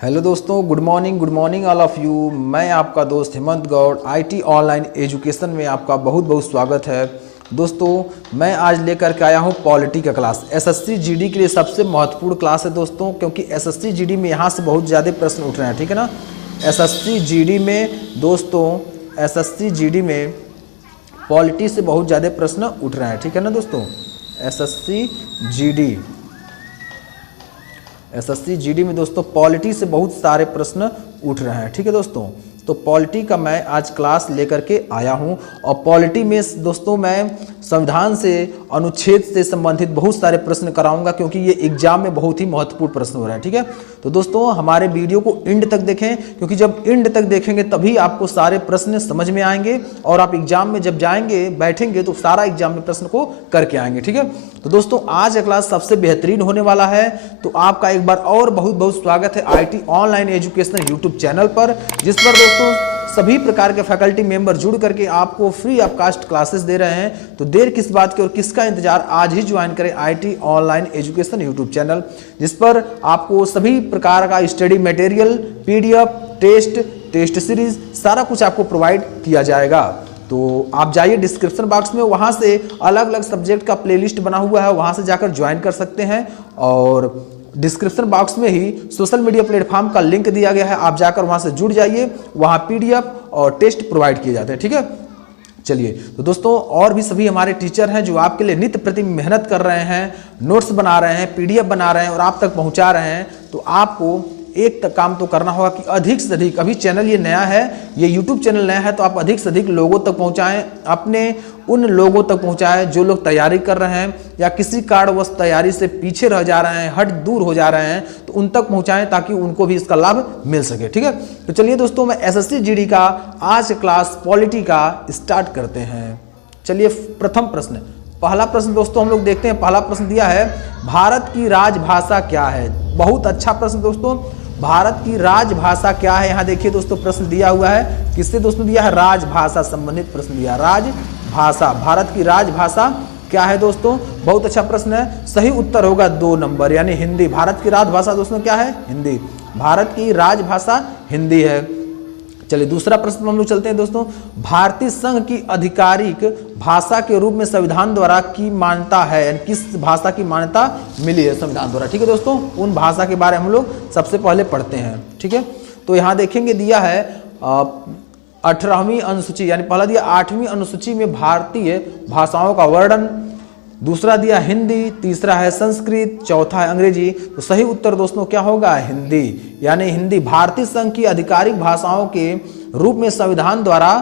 Hello दोस्तों, good morning all of you. मैं आपका दोस्त Hemant Gaur IT online education में आपका बहुत बहुत स्वागत है। दोस्तों मैं आज लेकर के आया हूँ पॉलिटी का क्लास। एसएससी जीडी के लिए सबसे महत्वपूर्ण क्लास है दोस्तों, क्योंकि एसएससी जीडी में यहाँ से बहुत ज़्यादा प्रश्न उठ रहे हैं, ठीक है ना। एसएससी जीडी में दोस्तों, एसएससी जीडी में पॉलिटी से बहुत ज़्यादा प्रश्न उठ रहे हैं, ठीक है ना दोस्तों। एसएससी जीडी में दोस्तों पॉलिटी से बहुत सारे प्रश्न उठ रहे हैं, ठीक है दोस्तों। तो पॉलिटी का मैं आज क्लास लेकर के आया हूं, और पॉलिटी में दोस्तों मैं संविधान से, अनुच्छेद से संबंधित बहुत सारे प्रश्न कराऊंगा, क्योंकि ये एग्जाम में बहुत ही महत्वपूर्ण प्रश्न हो रहे हैं, ठीक है। तो दोस्तों हमारे वीडियो को एंड तक देखें, क्योंकि जब एंड तक देखेंगे तभी आपको सारे प्रश्न समझ में आएंगे, और आप एग्जाम में जब जाएंगे बैठेंगे तो सारा एग्जाम में प्रश्न को करके आएंगे, ठीक है। तो दोस्तों आज का क्लास सबसे बेहतरीन होने वाला है, तो आपका एक बार और बहुत बहुत स्वागत है IT online education YouTube channel पर, जिस पर दोस्तों सभी प्रकार के फैकल्टी मेंबर जुड़ करके आपको फ्री ऑफ कास्ट क्लासेस दे रहे हैं। तो देर किस बात की और किसका इंतजार, आज ही ज्वाइन करें IT online education YouTube channel, जिस पर आपको सभी प्रकार का study material, PDF, test series सारा कुछ आपको प्रोवाइड किया जाएगा। तो आप जाइए डिस्क्रिप्शन बॉक्स में, वहाँ से अलग अलग सब्जेक्ट का प्लेलिस्ट बना हुआ है, वहाँ से जाकर ज्वाइन कर सकते हैं। और डिस्क्रिप्शन बॉक्स में ही सोशल मीडिया प्लेटफॉर्म का लिंक दिया गया है, आप जाकर वहाँ से जुड़ जाइए, वहाँ पीडीएफ और टेस्ट प्रोवाइड किए जाते हैं, ठीक है। चलिए तो दोस्तों और भी सभी हमारे टीचर हैं जो आपके लिए नित्य प्रति मेहनत कर रहे हैं, नोट्स बना रहे हैं, पीडीएफ बना रहे हैं और आप तक पहुँचा रहे हैं। तो आपको एक काम तो करना होगा कि अधिक से अधिक, अभी चैनल ये नया है, ये यूट्यूब चैनल नया है, तो आप अधिक से अधिक लोगों तक पहुंचाएं, अपने उन लोगों तक पहुंचाएं जो लोग तैयारी कर रहे हैं या किसी कारणवश तैयारी से पीछे रह जा रहे हैं, हट दूर हो जा रहे हैं, तो उन तक पहुंचाएं ताकि उनको भी इसका लाभ मिल सके, ठीक है। तो चलिए दोस्तों मैं एसएससी जीडी का आज क्लास पॉलिटी का स्टार्ट करते हैं। चलिए प्रथम प्रश्न, पहला प्रश्न दोस्तों हम लोग देखते हैं। पहला प्रश्न दिया है, भारत की राजभाषा क्या है। बहुत अच्छा प्रश्न दोस्तों, भारत की राजभाषा क्या है। यहाँ देखिए दोस्तों प्रश्न दिया हुआ है, किससे दोस्तों दिया है, राजभाषा संबंधित प्रश्न दिया। राजभाषा, भारत की राजभाषा क्या है दोस्तों, बहुत अच्छा प्रश्न है। सही उत्तर होगा 2 नंबर, यानी हिंदी। भारत की राजभाषा दोस्तों क्या है, हिंदी। भारत की राजभाषा हिंदी है। चलिए दूसरा प्रश्न हम लोग चलते हैं दोस्तों। भारतीय संघ की आधिकारिक भाषा के रूप में संविधान द्वारा की मान्यता है, यानी किस भाषा की मान्यता मिली है संविधान द्वारा, ठीक है दोस्तों। उन भाषा के बारे में हम लोग सबसे पहले पढ़ते हैं, ठीक है। तो यहाँ देखेंगे दिया है 18वीं अनुसूची, यानी पहला दिया 8वीं अनुसूची में भारतीय भाषाओं का वर्णन, दूसरा दिया हिंदी, तीसरा है संस्कृत, चौथा है अंग्रेजी। तो सही उत्तर दोस्तों क्या होगा, हिंदी, यानी हिंदी। भारतीय संघ की आधिकारिक भाषाओं के रूप में संविधान द्वारा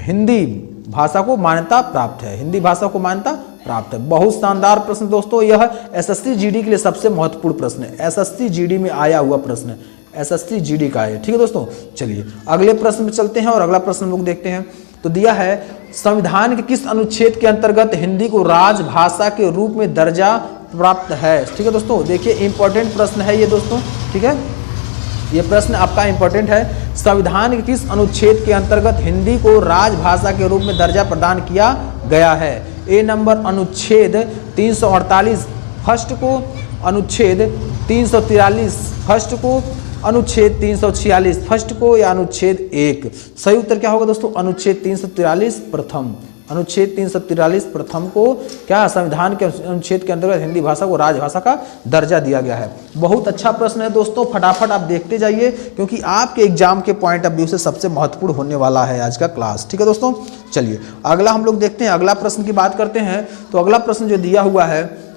हिंदी भाषा को मान्यता प्राप्त है, हिंदी भाषा को मान्यता प्राप्त है। बहुत शानदार प्रश्न दोस्तों, यह एसएससी जीडी के लिए सबसे महत्वपूर्ण प्रश्न है, एसएससी जीडी में आया हुआ प्रश्न है, एसएससी जीडी का है, ठीक है दोस्तों। चलिए अगले प्रश्न में चलते हैं और अगला प्रश्न हम लोग देखते हैं। तो दिया है, संविधान के किस अनुच्छेद के अंतर्गत हिंदी को राजभाषा के रूप में दर्जा प्राप्त है, ठीक है दोस्तों। देखिए इंपॉर्टेंट प्रश्न है ये दोस्तों, ठीक है, ये प्रश्न आपका इंपॉर्टेंट है। संविधान के किस अनुच्छेद के अंतर्गत हिंदी को राजभाषा के रूप में दर्जा प्रदान किया गया है। ए नंबर अनुच्छेद 348 फर्स्ट को, अनुच्छेद 343 फर्स्ट को, अनुच्छेद 346 फर्स्ट को, या अनुच्छेद 1। सही उत्तर क्या होगा दोस्तों, अनुच्छेद 343 प्रथम, अनुच्छेद 343 प्रथम को क्या संविधान के अनुच्छेद के अंतर्गत हिंदी भाषा को राजभाषा का दर्जा दिया गया है। बहुत अच्छा प्रश्न है दोस्तों, फटाफट आप देखते जाइए, क्योंकि आपके एग्जाम के पॉइंट ऑफ व्यू से सबसे महत्वपूर्ण होने वाला है आज का क्लास, ठीक है दोस्तों। चलिए अगला हम लोग देखते हैं, अगला प्रश्न की बात करते हैं। तो अगला प्रश्न जो दिया हुआ है,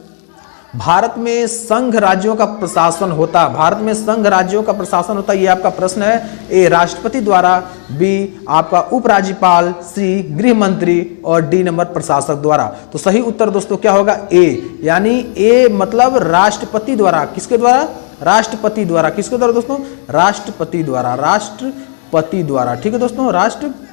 भारत में संघ राज्यों का प्रशासन होता है, भारत में संघ राज्यों का प्रशासन होता है, ये आपका प्रश्न है। ए राष्ट्रपति द्वारा, बी आपका उपराज्यपाल, सी गृह मंत्री, और डी नंबर प्रशासक द्वारा। तो सही उत्तर दोस्तों क्या होगा, ए, यानी ए मतलब राष्ट्रपति द्वारा। किसके द्वारा, राष्ट्रपति द्वारा। किसके द्वारा दोस्तों, राष्ट्रपति द्वारा, राष्ट्रपति द्वारा, ठीक है दोस्तों, राष्ट्रपति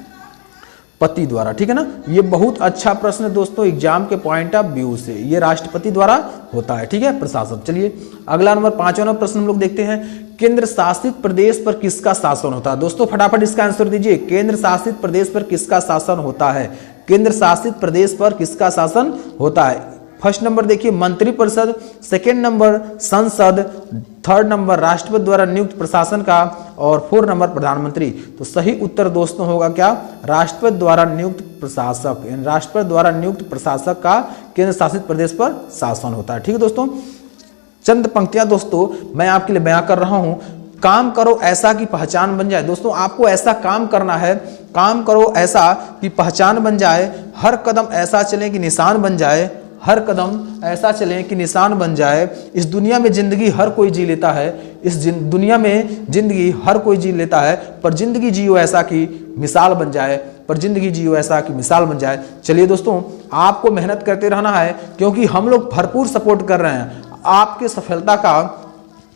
द्वारा, ठीक है ना। ये बहुत अच्छा प्रश्न है दोस्तों एग्जाम के पॉइंट ऑफ व्यू से, ये राष्ट्रपति द्वारा होता है, ठीक है, प्रशासन। चलिए अगला नंबर 5वां प्रश्न हम लोग देखते हैं। केंद्र शासित प्रदेश पर किसका शासन होता है। दोस्तों फटाफट इसका आंसर दीजिए, केंद्र शासित प्रदेश पर किसका शासन होता है, केंद्र शासित प्रदेश पर किसका शासन होता है। फर्स्ट नंबर देखिए मंत्रिपरिषद, सेकेंड नंबर संसद, 3rd नंबर राष्ट्रपति द्वारा नियुक्त प्रशासन का, और 4 नंबर प्रधानमंत्री। तो सही उत्तर दोस्तों होगा क्या, राष्ट्रपति द्वारा नियुक्त प्रशासक, यानी राष्ट्रपति द्वारा नियुक्त प्रशासक का केंद्र शासित प्रदेश पर शासन होता है। ठीक है दोस्तों, चंद पंक्तियां दोस्तों मैं आपके लिए बयां कर रहा हूं। काम करो ऐसा कि पहचान बन जाए। दोस्तों आपको ऐसा काम करना है, काम करो ऐसा कि पहचान बन जाए, हर कदम ऐसा चले कि निशान बन जाए, हर कदम ऐसा चले कि निशान बन जाए। इस दुनिया में जिंदगी हर कोई जी लेता है, इस दुनिया में जिंदगी हर कोई जी लेता है, पर जिंदगी जियो ऐसा कि मिसाल बन जाए, पर जिंदगी जियो ऐसा कि मिसाल बन जाए। चलिए दोस्तों, आपको मेहनत करते रहना है, क्योंकि हम लोग भरपूर सपोर्ट कर रहे हैं आपके सफलता का,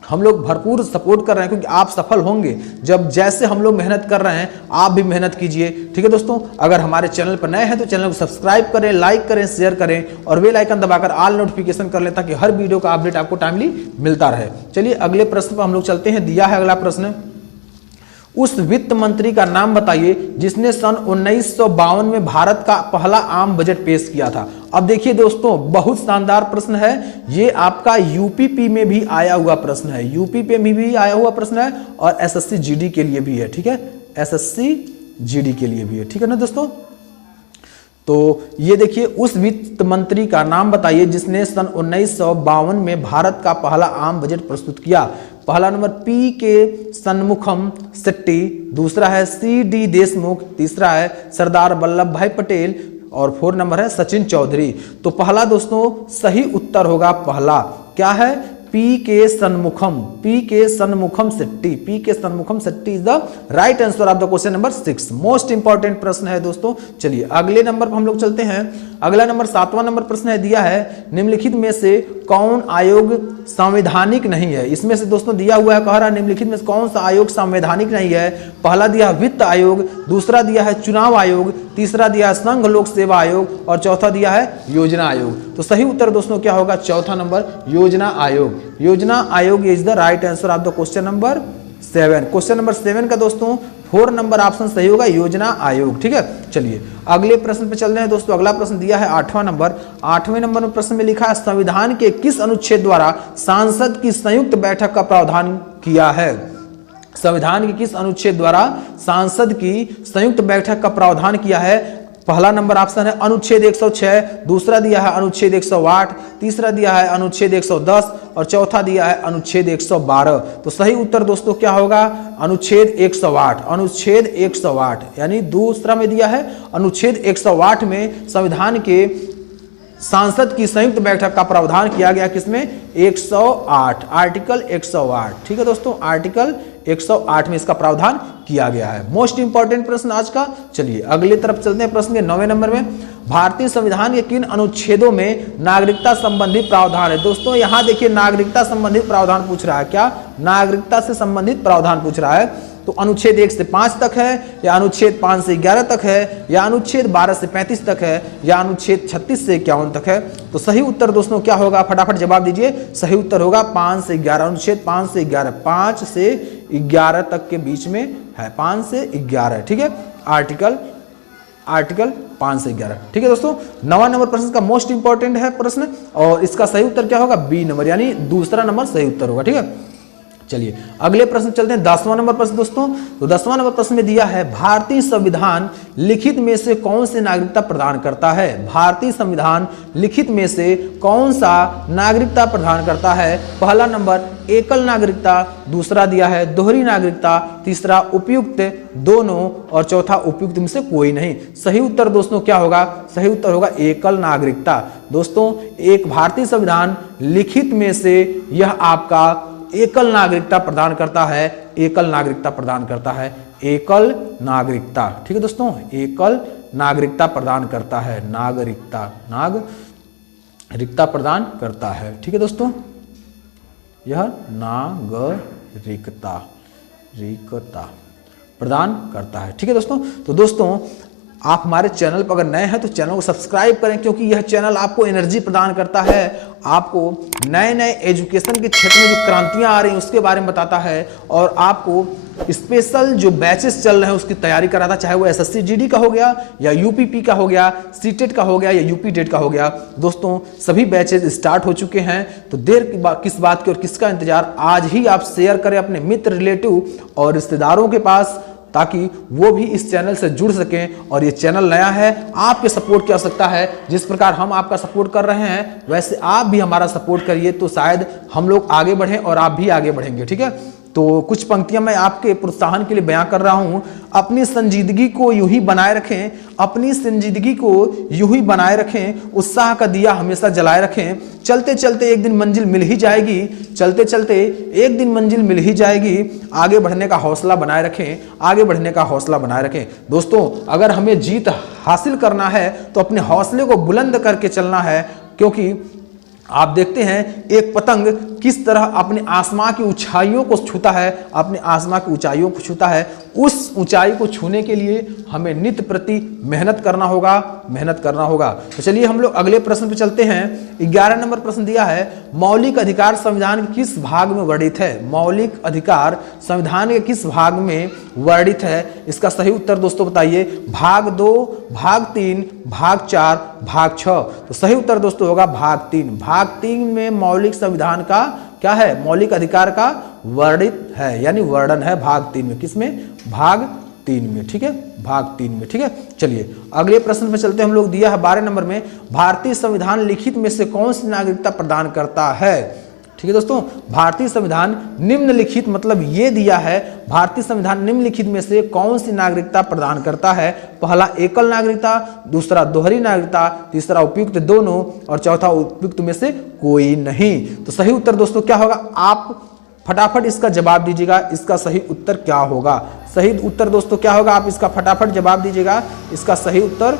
हम लोग भरपूर सपोर्ट कर रहे हैं, क्योंकि आप सफल होंगे जब जैसे हम लोग मेहनत कर रहे हैं आप भी मेहनत कीजिए। ठीक है दोस्तों, अगर हमारे चैनल पर नए हैं तो चैनल को सब्सक्राइब करें, लाइक करें, शेयर करें और बेल आइकन दबाकर ऑल नोटिफिकेशन कर लें, ताकि हर वीडियो का अपडेट आपको टाइमली मिलता रहे। चलिए अगले प्रश्न पर हम लोग चलते हैं। दिया है अगला प्रश्न, उस वित्त मंत्री का नाम बताइए जिसने सन 1952 में भारत का पहला आम बजट पेश किया था। अब देखिए दोस्तों, बहुत शानदार प्रश्न है ये, आपका यूपीपी में भी आया हुआ प्रश्न है, यूपीपी में भी आया हुआ प्रश्न है और एसएससी जीडी के लिए भी है। ठीक है, एसएससी जीडी के लिए भी है। ठीक है ना दोस्तों, तो ये देखिए, उस वित्त मंत्री का नाम बताइए जिसने सन 1952 में भारत का पहला आम बजट प्रस्तुत किया। पहला number P K Shanmukham Shetty, दूसरा है सी डी देशमुख, तीसरा है सरदार वल्लभ भाई पटेल और 4 नंबर है सचिन चौधरी। तो पहला दोस्तों सही उत्तर होगा पहला, क्या है, P K Shanmukham, P K Shanmukham Shetty, P K Shanmukham Shetty is the right answer of the question number 6। Most important प्रश्न है दोस्तों। चलिए अगले नंबर पर हम लोग चलते हैं। अगला नंबर 7वां नंबर प्रश्न है, दिया है निम्नलिखित में से कौन आयोग संवैधानिक नहीं है। इसमें से दोस्तों दिया हुआ है, कह रहा है निम्नलिखित में से कौन सा आयोग संवैधानिक नहीं है। पहला दिया है वित्त आयोग, दूसरा दिया है चुनाव आयोग, तीसरा दिया है संघ लोक सेवा आयोग और चौथा दिया है योजना आयोग। तो सही उत्तर दोस्तों क्या होगा, चौथा नंबर योजना आयोग। योजना आयोग is the right answer of the question number 7। Question number 7 का दोस्तों 4 नंबर ऑप्शन सही होगा, योजना आयोग। ठीक है, चलिए अगले प्रश्न पे चल रहे हैं दोस्तों। अगला प्रश्न दिया है 8वां नंबर। 8वें नंबर में प्रश्न में लिखा है, संविधान के किस अनुच्छेद द्वारा सांसद की संयुक्त बैठक का प्रावधान किया है। संविधान के किस अनुच्छेद द्वारा सांसद की संयुक्त बैठक का प्रावधान किया है। पहला नंबर ऑप्शन है अनुच्छेद 106, दूसरा दिया है अनुच्छेद 108, तीसरा दिया है अनुच्छेद 110 और चौथा दिया है अनुच्छेद 112। तो सही उत्तर दोस्तों क्या होगा, अनुच्छेद 108, अनुच्छेद 108, यानी दूसरा में दिया है अनुच्छेद 108 में संविधान के सांसद की संयुक्त बैठक का प्रावधान किया गया, किसमें, 108, आर्टिकल 108। ठीक है दोस्तों, आर्टिकल 108 में इसका प्रावधान किया गया है। मोस्ट इंपॉर्टेंट प्रश्न आज का। चलिए अगले तरफ चलते हैं। प्रश्न के 9वें नंबर में, भारतीय संविधान के किन अनुच्छेदों में नागरिकता संबंधी प्रावधान है। दोस्तों यहां देखिए, नागरिकता संबंधित प्रावधान पूछ रहा है, क्या, नागरिकता से संबंधित प्रावधान पूछ रहा है। तो अनुच्छेद 1 से 5 तक है, या अनुच्छेद 5 से 11 तक है, या अनुच्छेद 12 से 35 तक है, या अनुच्छेद 36 से 51 तक है। तो सही उत्तर दोस्तों क्या होगा, फटाफट जवाब दीजिए। सही उत्तर होगा 5 से 11, अनुच्छेद 5 से 11, 5 से 11 तक के बीच में है, 5 से 11। ठीक है, आर्टिकल 5 से 11। ठीक है दोस्तों, 9वां नंबर प्रश्न का मोस्ट इंपॉर्टेंट है प्रश्न, और इसका सही उत्तर क्या होगा, बी नंबर, यानी दूसरा नंबर सही उत्तर होगा। ठीक है, चलिए अगले प्रश्न चलते हैं। 10वां नंबर प्रश्न दोस्तों। तो 10वां नंबर प्रश्न में दिया है, भारतीय संविधान लिखित में से कौन सी नागरिकता प्रदान करता है। भारतीय संविधान लिखित में से कौन सा नागरिकता प्रदान करता है। पहला नंबर एकल नागरिकता, दूसरा दिया है दोहरी नागरिकता, तीसरा उपयुक्त दोनों और चौथा उपयुक्त में से कोई नहीं। सही उत्तर दोस्तों क्या होगा, सही उत्तर होगा एकल नागरिकता। दोस्तों एक भारतीय संविधान लिखित में से यह आपका एकल नागरिकता प्रदान करता है, एकल नागरिकता प्रदान करता है, एकल नागरिकता। ठीक है दोस्तों, एकल नागरिकता प्रदान करता है, नागरिकता प्रदान करता है। ठीक है दोस्तों, यह नागरिकता प्रदान करता है। ठीक है दोस्तों, तो दोस्तों आप हमारे चैनल पर अगर नए हैं तो चैनल को सब्सक्राइब करें, क्योंकि यह चैनल आपको एनर्जी प्रदान करता है, आपको नए नए एजुकेशन के क्षेत्र में जो क्रांतियां आ रही हैं उसके बारे में बताता है, और आपको स्पेशल जो बैचेस चल रहे हैं उसकी तैयारी कराता है, चाहे वो एसएससी जीडी का हो गया या यूपीपी का हो गया, सीटेट का हो गया या यूपी टेट का हो गया। दोस्तों सभी बैचेस स्टार्ट हो चुके हैं, तो देर किस बात की और किसका इंतजार, आज ही आप शेयर करें अपने मित्र, रिलेटिव और रिश्तेदारों के पास, ताकि वो भी इस चैनल से जुड़ सकें। और ये चैनल नया है, आपके सपोर्ट की आवश्यकता है। जिस प्रकार हम आपका सपोर्ट कर रहे हैं वैसे आप भी हमारा सपोर्ट करिए, तो शायद हम लोग आगे बढ़ें और आप भी आगे बढ़ेंगे। ठीक है, तो कुछ पंक्तियां मैं आपके प्रोत्साहन के लिए बयां कर रहा हूं। अपनी संजीदगी को यूं ही बनाए रखें, अपनी संजीदगी को यूं ही बनाए रखें, उत्साह का दिया हमेशा जलाए रखें। चलते चलते एक दिन मंजिल मिल ही जाएगी, चलते चलते एक दिन मंजिल मिल ही जाएगी। आगे बढ़ने का हौसला बनाए रखें, आगे बढ़ने का हौसला बनाए रखें। दोस्तों अगर हमें जीत हासिल करना है तो अपने हौसले को बुलंद करके चलना है, क्योंकि आप देखते हैं एक पतंग किस तरह अपने आसमां की ऊंचाइयों को छूता है, अपने आसमां की ऊंचाइयों को छूता है। उस ऊंचाई को छूने के लिए हमें नित्य प्रति मेहनत करना होगा, मेहनत करना होगा। तो चलिए हम लोग अगले प्रश्न पे चलते हैं। 11 नंबर प्रश्न दिया है, मौलिक अधिकार संविधान के किस भाग में वर्णित है? मौलिक अधिकार संविधान के किस भाग में वर्णित है? इसका सही उत्तर दोस्तों बताइए। भाग 2, भाग 3, भाग 4, भाग 6। तो सही उत्तर दोस्तों होगा भाग 3। भाग 3 में मौलिक संविधान का क्या है? मौलिक अधिकार का वर्णित है, यानी वर्णन है भाग 3 में। किसमें? भाग 3 में। ठीक है, भाग 3 में। ठीक है, चलिए अगले प्रश्न पे चलते हैं हम लोग। दिया है 12 नंबर में, भारतीय संविधान लिखित में से कौन सी नागरिकता प्रदान करता है? ठीक है दोस्तों, भारतीय संविधान निम्नलिखित, मतलब ये दिया है भारतीय संविधान निम्नलिखित में से कौन सी नागरिकता प्रदान करता है? पहला एकल नागरिकता, दूसरा दोहरी नागरिकता, तीसरा उपयुक्त दोनों और चौथा उपयुक्त में से कोई नहीं। तो सही उत्तर दोस्तों क्या होगा? आप फटाफट इसका जवाब दीजिएगा। इसका सही उत्तर क्या होगा? सही उत्तर दोस्तों क्या होगा? आप इसका फटाफट जवाब दीजिएगा। इसका सही उत्तर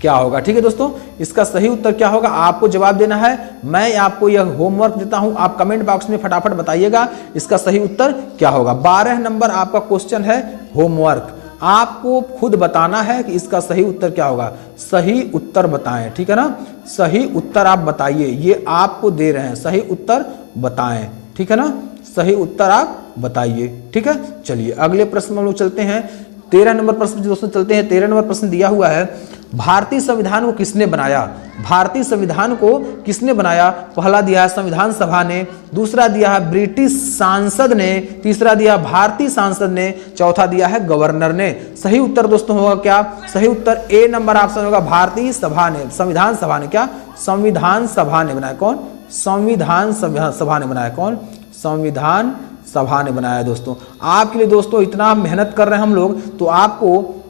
क्या होगा? ठीक है दोस्तों, इसका सही उत्तर क्या होगा आपको जवाब देना है। मैं आपको यह होमवर्क देता हूं, आप कमेंट बॉक्स में फटाफट बताइएगा इसका सही उत्तर क्या होगा। 12 नंबर आपका क्वेश्चन है होमवर्क। आपको खुद बताना है कि इसका सही उत्तर क्या होगा। सही उत्तर बताएं, ठीक है ना, सही उत्तर आप बताइए, ये आपको दे रहे हैं, सही उत्तर बताएं, ठीक है ना, सही उत्तर आप बताइए। ठीक है, चलिए अगले प्रश्न में हम लोग चलते हैं। 13 नंबर प्रश्न दोस्तों चलते हैं। 13 नंबर प्रश्न दिया हुआ है, भारतीय संविधान को किसने बनाया? भारतीय संविधान को किसने बनाया? पहला दिया है संविधान सभा ने, दूसरा दिया है ब्रिटिश सांसद ने, तीसरा दिया भारतीय सांसद ने, चौथा दिया है गवर्नर ने। सही उत्तर दोस्तों होगा क्या? सही उत्तर ए नंबर ऑप्शन होगा, भारतीय सभा ने, संविधान सभा ने। क्या? संविधान सभा ने बनाया। कौन? संविधान सभा ने बनाया। कौन? संविधान सभा ने बनाया। दोस्तों आपके लिए दोस्तों इतना मेहनत कर रहे हैं हम लोग, तो आपको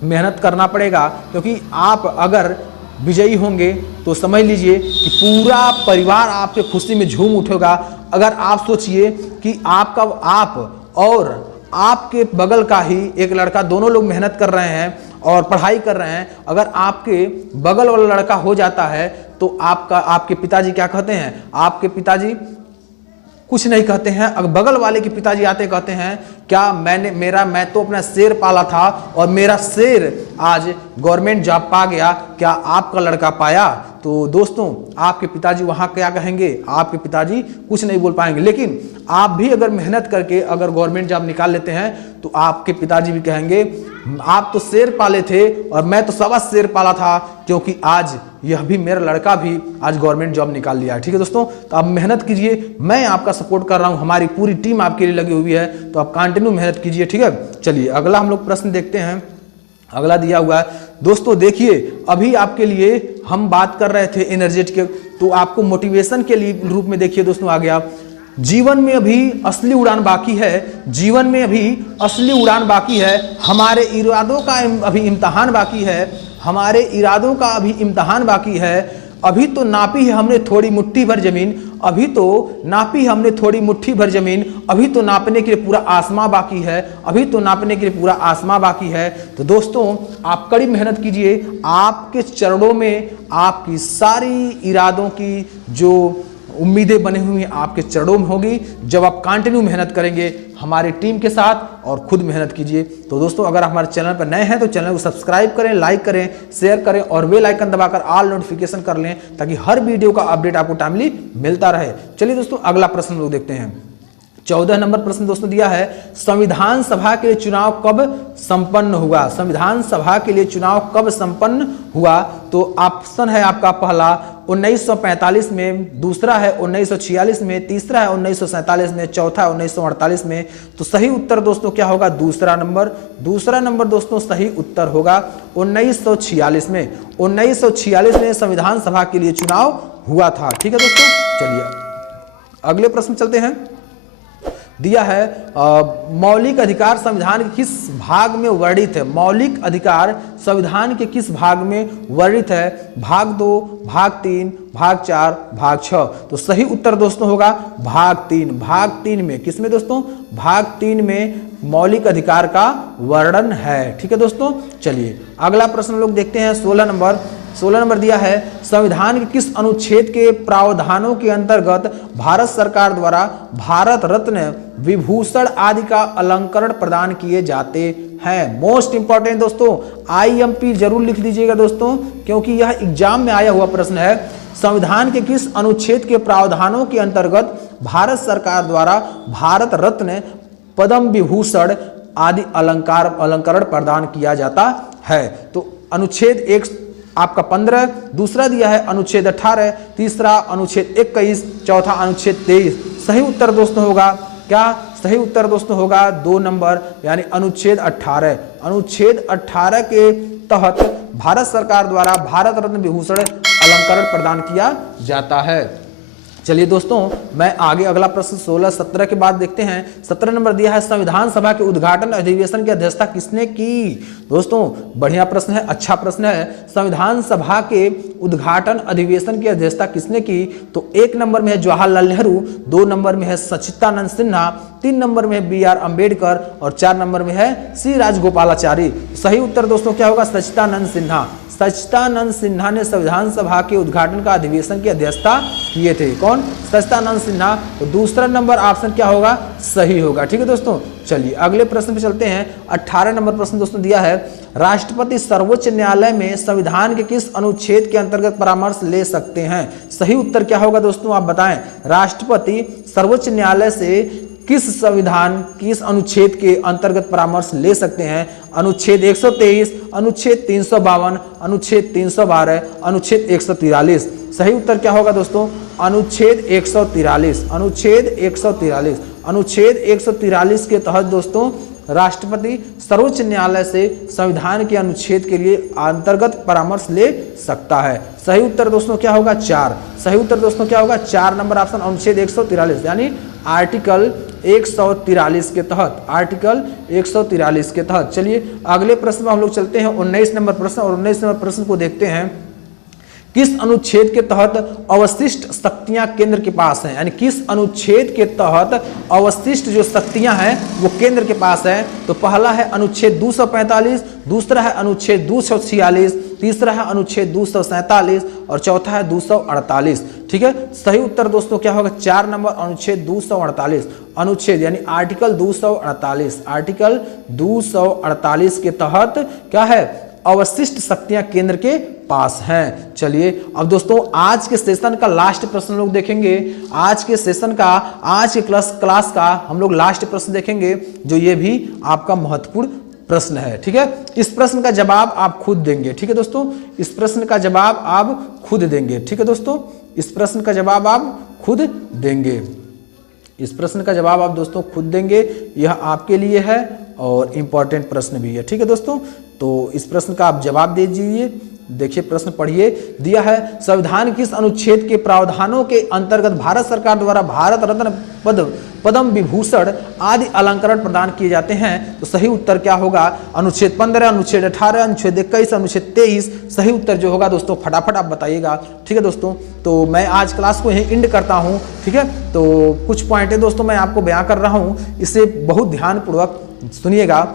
मेहनत करना पड़ेगा, क्योंकि आप अगर विजयी होंगे तो समझ लीजिए कि पूरा परिवार आपके खुशी में झूम उठेगा। अगर आप सोचिए कि आप और आपके बगल का ही एक लड़का, दोनों लोग मेहनत कर रहे हैं और पढ़ाई कर रहे हैं, अगर आपके बगल वाला लड़का हो जाता है तो आपके पिताजी क्या कहते हैं? आपके पिताजी कुछ नहीं कहते हैं। अगर बगल वाले के पिताजी आते कहते हैं क्या मैं तो अपना शेर पाला था और मेरा शेर आज गवर्नमेंट जॉब पा गया, क्या आपका लड़का पाया? तो दोस्तों आपके पिताजी वहां क्या कहेंगे? आपके पिताजी कुछ नहीं बोल पाएंगे। लेकिन आप भी अगर मेहनत करके अगर गवर्नमेंट जॉब निकाल लेते हैं तो आपके पिताजी भी कहेंगे आप तो शेर पाले थे और मैं तो सवा शेर पाला था, क्योंकि आज यह भी मेरा लड़का भी आज गवर्नमेंट जॉब निकाल लिया है। ठीक है दोस्तों, तो आप मेहनत कीजिए, मैं आपका सपोर्ट कर रहा हूं, हमारी पूरी टीम आपके लिए लगी हुई है, तो आप कंटिन्यू मेहनत कीजिए। ठीक है, चलिए अगला हम लोग प्रश्न देखते हैं। अगला दिया हुआ है दोस्तों, देखिए अभी आपके लिए हम बात कर रहे थे एनर्जेटिक के, तो आपको मोटिवेशन के लिए रूप में देखिए दोस्तों आ गया, जीवन में अभी असली उड़ान बाकी है, जीवन में अभी असली उड़ान बाकी है, हमारे इरादों का अभी इम्तहान बाकी है, हमारे इरादों का अभी इम्तहान बाकी है। अभी तो नापी है हमने थोड़ी मुट्ठी भर जमीन, अभी तो नापी हमने थोड़ी मुट्ठी भर जमीन, अभी तो नापने के लिए पूरा आसमां बाकी है, अभी तो नापने के लिए पूरा आसमां बाकी है। तो दोस्तों आप कड़ी मेहनत कीजिए, आपके चरणों में आपकी सारी इरादों की जो उम्मीदें बनी हुई हैं आपके चरणों में होगी जब आप कंटिन्यू मेहनत करेंगे हमारी टीम के साथ और खुद मेहनत कीजिए। तो दोस्तों अगर हमारे चैनल पर नए हैं तो चैनल को सब्सक्राइब करें, लाइक करें, शेयर करें और बेल आइकन दबाकर ऑल नोटिफिकेशन कर लें ताकि हर वीडियो का अपडेट आपको टाइमली मिलता रहे। चलिए दोस्तों अगला प्रश्न लोग देखते हैं। 14 नंबर प्रश्न दोस्तों दिया है, संविधान सभा के लिए चुनाव कब संपन्न हुआ? संविधान सभा के लिए चुनाव कब संपन्न हुआ? तो ऑप्शन है आपका पहला 1945 में, दूसरा है 1946 में, तीसरा है 1947 में, चौथा है 1948 में। तो सही उत्तर दोस्तों क्या होगा? दूसरा नंबर दोस्तों सही उत्तर होगा 1946 में। 1946 में संविधान सभा के लिए चुनाव हुआ था। ठीक है दोस्तों, चलिए अगले प्रश्न चलते हैं। दिया है मौलिक अधिकार संविधान के किस भाग में वर्णित है? मौलिक अधिकार संविधान के किस भाग में वर्णित है? भाग 2, भाग 3, भाग 4, भाग 6। तो सही उत्तर दोस्तों होगा भाग 3। भाग 3 में किसमें दोस्तों? भाग 3 में मौलिक अधिकार का वर्णन है। ठीक है दोस्तों, चलिए अगला प्रश्न लोग देखते हैं। 16 नंबर दिया है, संविधान के किस अनुच्छेद के प्रावधानों के अंतर्गत भारत सरकार द्वारा भारत रत्न, विभूषण आदि का अलंकरण प्रदान किए जाते हैं? मोस्ट इंपॉर्टेंट दोस्तों, IMP जरूर लिख दीजिएगा दोस्तों क्योंकि यह एग्जाम में आया हुआ प्रश्न है। संविधान के किस अनुच्छेद के प्रावधानों के अंतर्गत भारत सरकार द्वारा भारत रत्न, पद्म विभूषण आदि अलंकरण प्रदान किया जाता है? तो अनुच्छेद 1 आपका 15, दूसरा दिया है अनुच्छेद 18, तीसरा अनुच्छेद 21, चौथा अनुच्छेद 23। सही उत्तर दोस्तों होगा क्या? सही उत्तर दोस्तों होगा 2 नंबर यानी अनुच्छेद 18। अनुच्छेद 18 के तहत भारत सरकार द्वारा भारत रत्न विभूषण अलंकरण प्रदान किया जाता है। चलिए दोस्तों मैं आगे अगला प्रश्न 16-17 के बाद देखते हैं। 17 नंबर दिया है, संविधान सभा के उद्घाटन अधिवेशन की अध्यक्षता किसने की? दोस्तों बढ़िया प्रश्न है, अच्छा प्रश्न है। संविधान सभा के उद्घाटन अधिवेशन की अध्यक्षता किसने की? तो 1 नंबर में है जवाहरलाल नेहरू, 2 नंबर में है सच्चिदानंद सिन्हा, 3 नंबर में है BR अम्बेडकर और 4 नंबर में है C राजगोपालाचारी। सही उत्तर दोस्तों क्या होगा? सच्चिदानंद सिन्हा। सच्चिदानंद सिन्हा ने संविधान सभा के उद्घाटन का अधिवेशन की अध्यक्षता किए थे। कौन? सच्चिदानंद सिन्हा। तो दूसरा नंबर ऑप्शन क्या होगा? सही होगा। ठीक है दोस्तों, चलिए अगले प्रश्न पे चलते हैं। 18 नंबर प्रश्न दोस्तों दिया है, राष्ट्रपति सर्वोच्च न्यायालय में संविधान के किस अनुच्छेद के अंतर्गत परामर्श ले सकते हैं? सही उत्तर क्या होगा दोस्तों आप बताएं। राष्ट्रपति सर्वोच्च न्यायालय से किस अनुच्छेद के अंतर्गत परामर्श ले सकते हैं? अनुच्छेद 123, अनुच्छेद 352, अनुच्छेद 312, अनुच्छेद 143। सही उत्तर क्या होगा दोस्तों? अनुच्छेद 143। अनुच्छेद 143। अनुच्छेद 143 के तहत दोस्तों राष्ट्रपति सर्वोच्च न्यायालय से संविधान के अनुच्छेद के लिए अंतर्गत परामर्श ले सकता है। सही उत्तर दोस्तों क्या होगा? 4। सही उत्तर दोस्तों क्या होगा? 4 नंबर ऑप्शन अनुच्छेद 143 यानी आर्टिकल 143 के तहत। आर्टिकल 143 के तहत। चलिए अगले प्रश्न में हम लोग चलते हैं। 19 नंबर प्रश्न और 19 नंबर प्रश्न को देखते हैं। किस अनुच्छेद के तहत अवशिष्ट शक्तियां केंद्र के पास हैं? यानी किस अनुच्छेद के तहत अवशिष्ट जो शक्तियां हैं वो केंद्र के पास है? तो पहला है अनुच्छेद 245, दूसरा है अनुच्छेद 246, तीसरा है अनुच्छेद 247 और चौथा है 248। ठीक है, सही उत्तर दोस्तों क्या होगा? 4 नंबर अनुच्छेद 248। अनुच्छेद यानी आर्टिकल 248। आर्टिकल 248 के तहत क्या है? अवशिष्ट शक्तियां केंद्र के पास हैं। चलिए अब दोस्तों आज के सेशन का लास्ट प्रश्न लोग देखेंगे। आज के सेशन का, आज के क्लास का हम लोग लास्ट प्रश्न देखेंगे जो ये भी आपका महत्वपूर्ण प्रश्न है। ठीक है, इस प्रश्न का जवाब आप खुद देंगे। ठीक है दोस्तों, इस प्रश्न का जवाब आप खुद देंगे। ठीक है दोस्तों, इस प्रश्न का जवाब आप खुद देंगे। इस प्रश्न का जवाब आप दोस्तों खुद देंगे। यह आपके लिए है और इंपॉर्टेंट प्रश्न भी है। ठीक है दोस्तों, तो इस प्रश्न का आप जवाब दे दीजिए। देखिए प्रश्न पढ़िए। दिया है, संविधान किस अनुच्छेद के प्रावधानों के अंतर्गत भारत सरकार द्वारा भारत रत्न, पद्म विभूषण आदि अलंकरण प्रदान किए जाते हैं? तो सही उत्तर क्या होगा? अनुच्छेद 15, अनुच्छेद 18, अनुच्छेद 21, अनुच्छेद 23। सही उत्तर जो होगा दोस्तों फटाफट आप बताइएगा। ठीक है दोस्तों, तो मैं आज क्लास को यहीं एंड करता हूँ। ठीक है, तो कुछ पॉइंटें दोस्तों मैं आपको बयां कर रहा हूँ, इसे बहुत ध्यानपूर्वक सुनिएगा।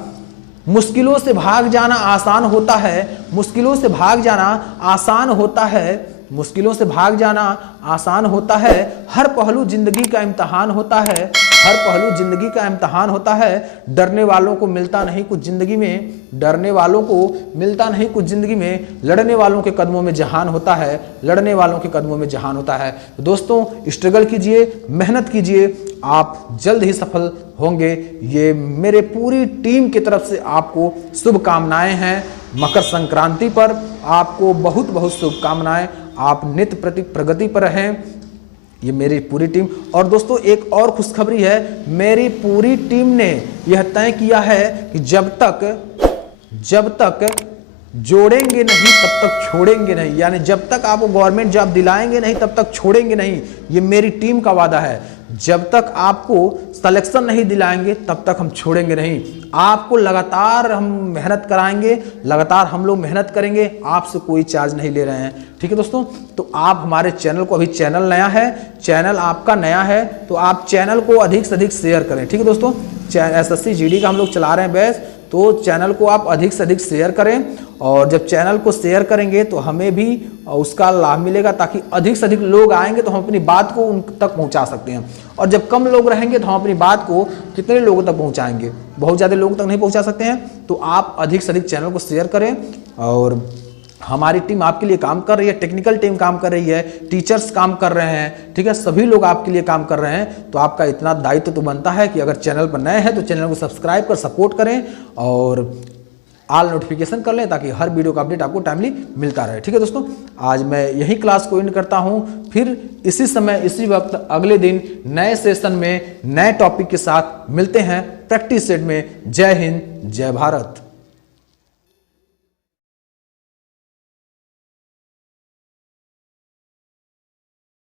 मुश्किलों से भाग जाना आसान होता है, मुश्किलों से भाग जाना आसान होता है, मुश्किलों से भाग जाना आसान होता है, हर पहलू जिंदगी का इम्तहान होता है, हर पहलू जिंदगी का इम्तहान होता है। डरने वालों को मिलता नहीं कुछ जिंदगी में, डरने वालों को मिलता नहीं कुछ जिंदगी में, लड़ने वालों के कदमों में जहान होता है, लड़ने वालों के कदमों में जहान होता है। तो दोस्तों स्ट्रगल कीजिए, मेहनत कीजिए, आप जल्द ही सफल होंगे। ये मेरे पूरी टीम की तरफ से आपको शुभकामनाएं हैं। मकर संक्रांति पर आपको बहुत बहुत शुभकामनाएं। आप नित्य प्रति प्रगति पर रहें, ये मेरी पूरी टीम। और दोस्तों एक और खुशखबरी है, मेरी पूरी टीम ने यह तय किया है कि जब तक जोड़ेंगे नहीं तब तक छोड़ेंगे नहीं, यानी जब तक आपको गवर्नमेंट जॉब दिलाएंगे नहीं तब तक छोड़ेंगे नहीं। ये मेरी टीम का वादा है, जब तक आपको सिलेक्शन नहीं दिलाएंगे तब तक हम छोड़ेंगे नहीं। आपको लगातार हम मेहनत कराएंगे, लगातार हम लोग मेहनत करेंगे, आपसे कोई चार्ज नहीं ले रहे हैं। ठीक है दोस्तों, तो आप हमारे चैनल को, अभी चैनल नया है, चैनल आपका नया है तो आप चैनल को अधिक से अधिक शेयर करें। ठीक है दोस्तों, SSC GD का हम लोग चला रहे हैं बैच, तो चैनल को आप अधिक से अधिक शेयर करें। और जब चैनल को शेयर करेंगे तो हमें भी उसका लाभ मिलेगा, ताकि अधिक से अधिक लोग आएंगे तो हम अपनी बात को उन तक पहुंचा सकते हैं। और जब कम लोग रहेंगे तो हम अपनी बात को कितने लोगों तक पहुंचाएंगे, बहुत ज़्यादा लोगों तक नहीं पहुंचा सकते हैं। तो आप अधिक से अधिक चैनल को शेयर करें। और हमारी टीम आपके लिए काम कर रही है, टेक्निकल टीम काम कर रही है, टीचर्स काम कर रहे हैं, ठीक है, सभी लोग आपके लिए काम कर रहे हैं। तो आपका इतना दायित्व तो बनता है कि अगर चैनल पर नए हैं तो चैनल को सब्सक्राइब कर सपोर्ट करें और ऑल नोटिफिकेशन कर लें, ताकि हर वीडियो का अपडेट आपको टाइमली मिलता रहे। ठीक है दोस्तों, आज मैं यही क्लास को एंड करता हूं, फिर इसी समय इसी वक्त अगले दिन नए सेशन में नए टॉपिक के साथ मिलते हैं प्रैक्टिस सेट में। जय हिंद, जय भारत।